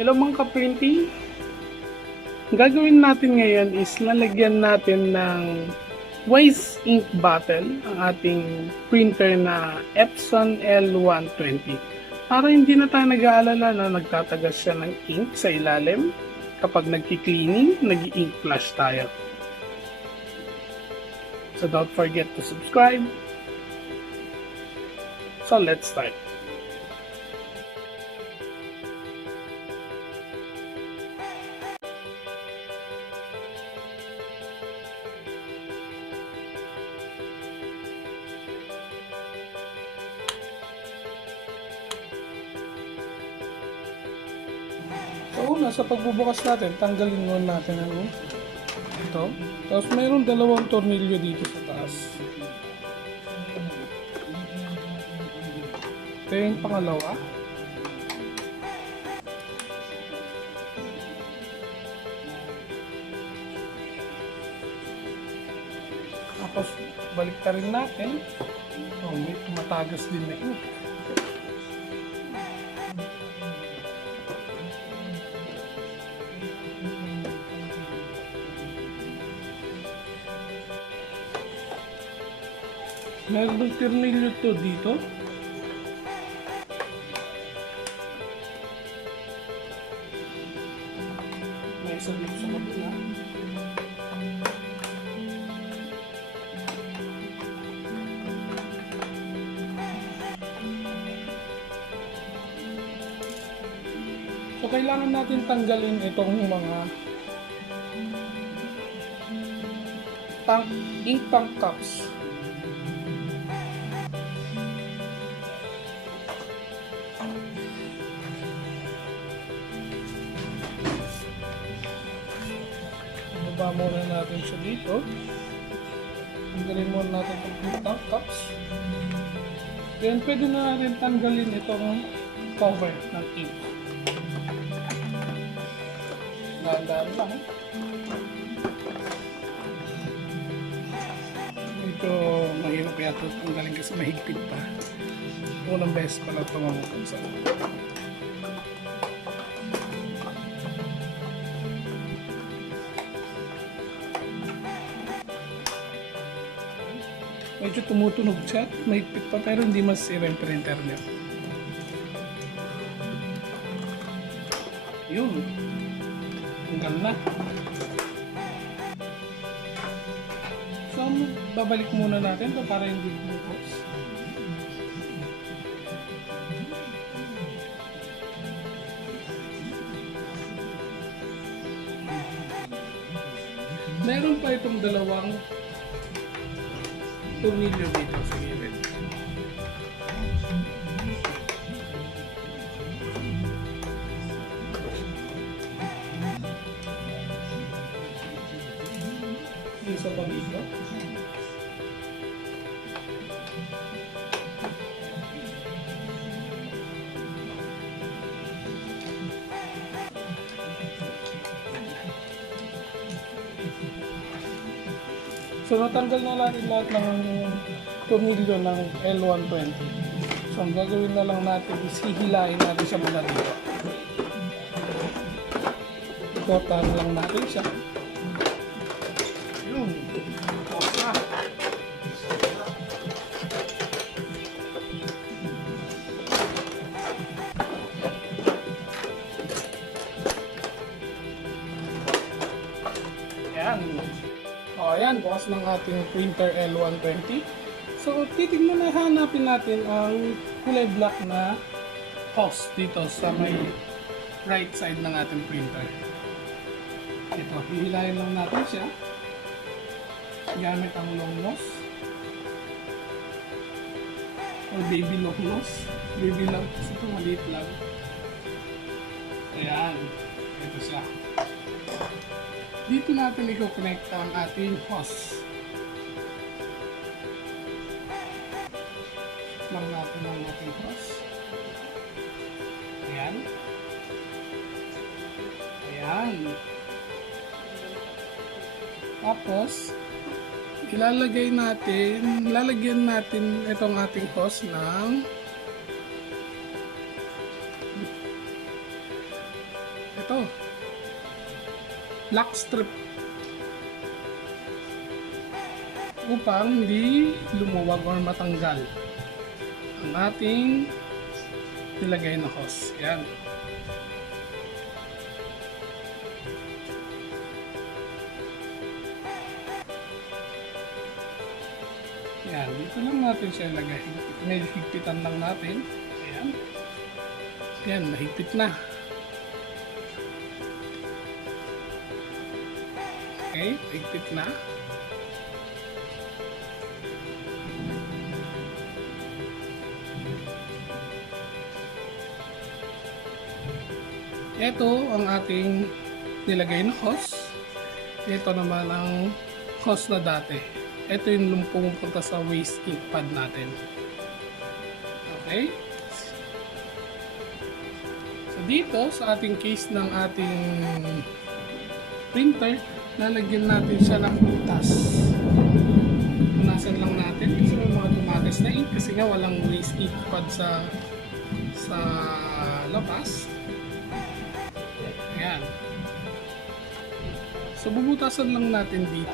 Hello mga ka-printing! Ang gagawin natin ngayon is lalagyan natin ng waste ink bottle ang ating printer na EPSON L120 para hindi na tayo nag-aalala na nagtatagas siya ng ink sa ilalim kapag nagki-cleaning, nag-ink flush tayo. So don't forget to subscribe. So let's start. So una, sa pagbubukas natin, tanggalin muna natin ito. Tapos mayroon dalawang tornilyo dito sa taas. Ito yung pangalawa. Tapos balik ta rin natin. Oh, may matagas din na ink. Meron ng tornilyo to dito. May isa dito sa kabila. So kailangan natin tanggalin itong mga ink tank cups. Baba muna natin siya dito. Tanggalin muna natin itong tank cups. Then pwede na natin tanggalin itong cover ng ink. Dahan-dahan lang. Ito mahirap yata tanggalin kasi mahigpit pa. Unang beses pala tumamukod sa medyo tumutunog siya, mahigpit pa pero hindi masira yung printer niya. Yun, tanggal na. So babalik muna natin ito para hindi bumukos. Meron pa itong dalawang tornilyo dito sa gilid. Isa pa dito. So natanggal na natin lahat ng tornilyo ng L120. So ang gagawin na lang natin is hihilain natin siya mula dito. Ikotan lang natin siya. Yun. Okay. Yan. O, ayan, bukas ng ating printer L120. So, titignan na hanapin natin ang kulay black na hose dito sa may right side ng ating printer. Ito, hihilayin lang natin siya gamit ang long nose or baby long nose. Baby lang kasi ito, maliit lang. Ayan, ito siya. Dito natin i-connect ang ating hose. Lang natin ang ating hose. Ayan. Ayan. Tapos, lalagyan natin itong ating hose ng ito, lock strip, upang hindi lumuwag or matanggal ang ating nilagay na hose. Yan. Yan, dito lang natin siya ilagay. May higpitan lang natin. Ayan. Yan, nahigpit na. Okay, higpit na. Ito ang ating nilagay na hose. Ito naman ang hose na dati. Ito yung pumupunta sa waste ink pad natin. Okay? So dito sa ating case ng ating printer, lalagyan natin siya ng butas. Punasan lang natin kasi may mga tumagas na ink kasi nga walang waste ink pad sa labas. Ayan. So bubutasan lang natin dito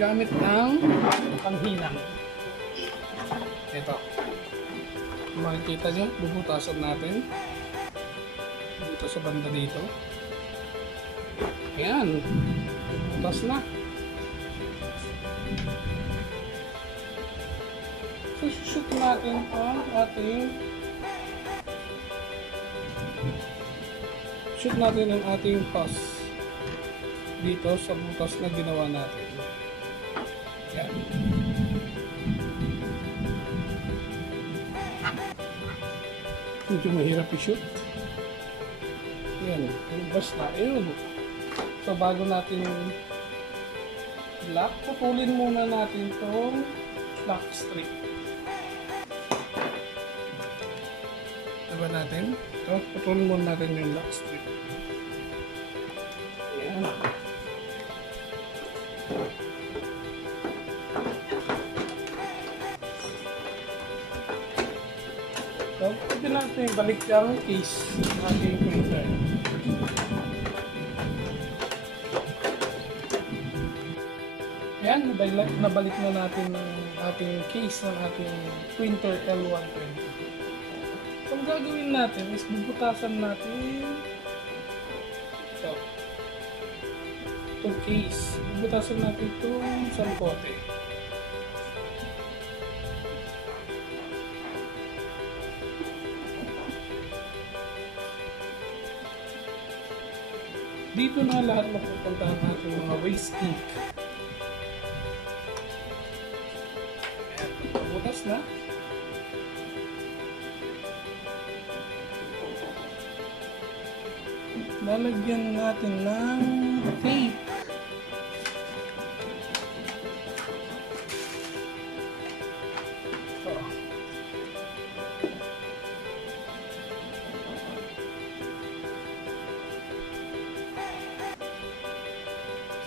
gamit ng panghinang. Ito. Kung makikita nyo, bubutasan natin dito sa banda dito. Ayan. Bubutas na. So shoot natin ang ating hose dito sa butas na ginawa natin. Yan. Medyo mahirap i-shoot. Yan. Basta, ayun. So bago natin lock, putulin muna natin itong lock strip. Diba natin? Ito, putulin muna natin yung lock strip. Ayan. So, pwede natin balik ang case ng ating printer. Ayan, nabalik na natin ang ating case ng ating printer L120. So, ang gagawin natin is bubutasan natin itong case. Bubutasan natin itong sangkote. Dito na lahat mapupunta ang ating mga waste ink. Ayan, butas na. Lalagyan natin ng tape. Ito.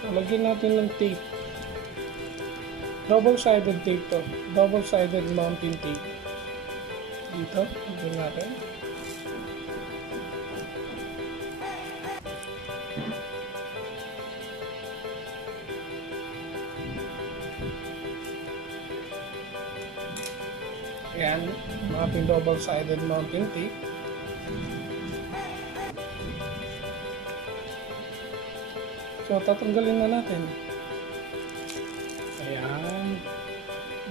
So, lagyan natin ng tape. Double-sided tape to. Double-sided mounting tape. Dito, lagyan natin. Ayan, ang ating double-sided mounting tape. So, tatanggalin na natin. Ayan.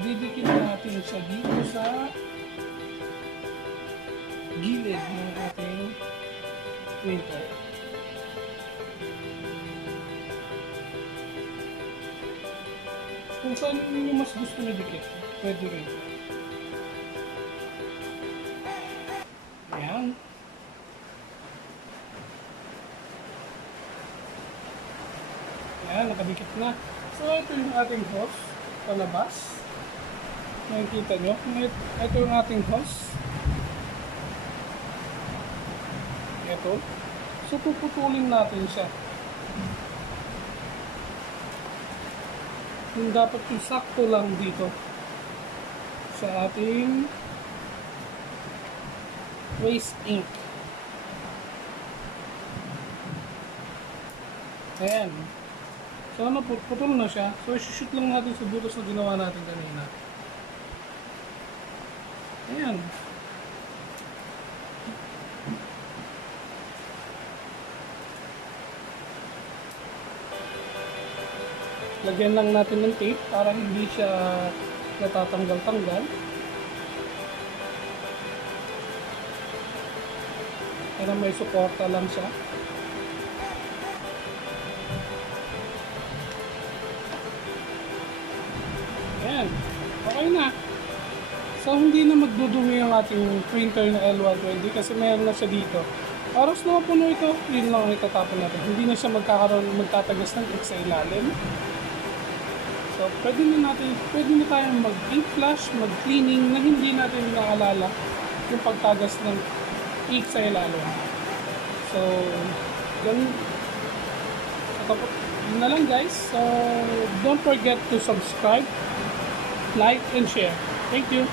Didikit natin siya dito sa gilid ng ating printer. Kung saan nyo mas gusto na dikit, pwede rin. Ayan. Ayan, nakadikit na. So, ito yung ating hose palabas. Nakikita nyo? Ito yung ating hose. Ito. So, puputulin natin siya. Yung dapat yung sakto lang dito sa ating waste ink. Ayan. So ano, putol na siya. So shoot lang natin sa butas na ginawa natin kanina. Ayan. Lagyan lang natin ng tape para hindi siya natatanggal-tanggal. Para may suporta lang siya. Ayan. Okay na. So, hindi na magdudumi ang ating printer na L120 kasi meron na siya dito. Oras na mapuno ito, yun lang ang itatapon natin. Hindi na siya magtatagas ng ink sa ilalim. So, pwede na tayong mag-ink flush, mag-cleaning na hindi natin naalala yung pagtagas ng ink sa ilalim. So, yun na lang guys. So, don't forget to subscribe, like, and share. Thank you.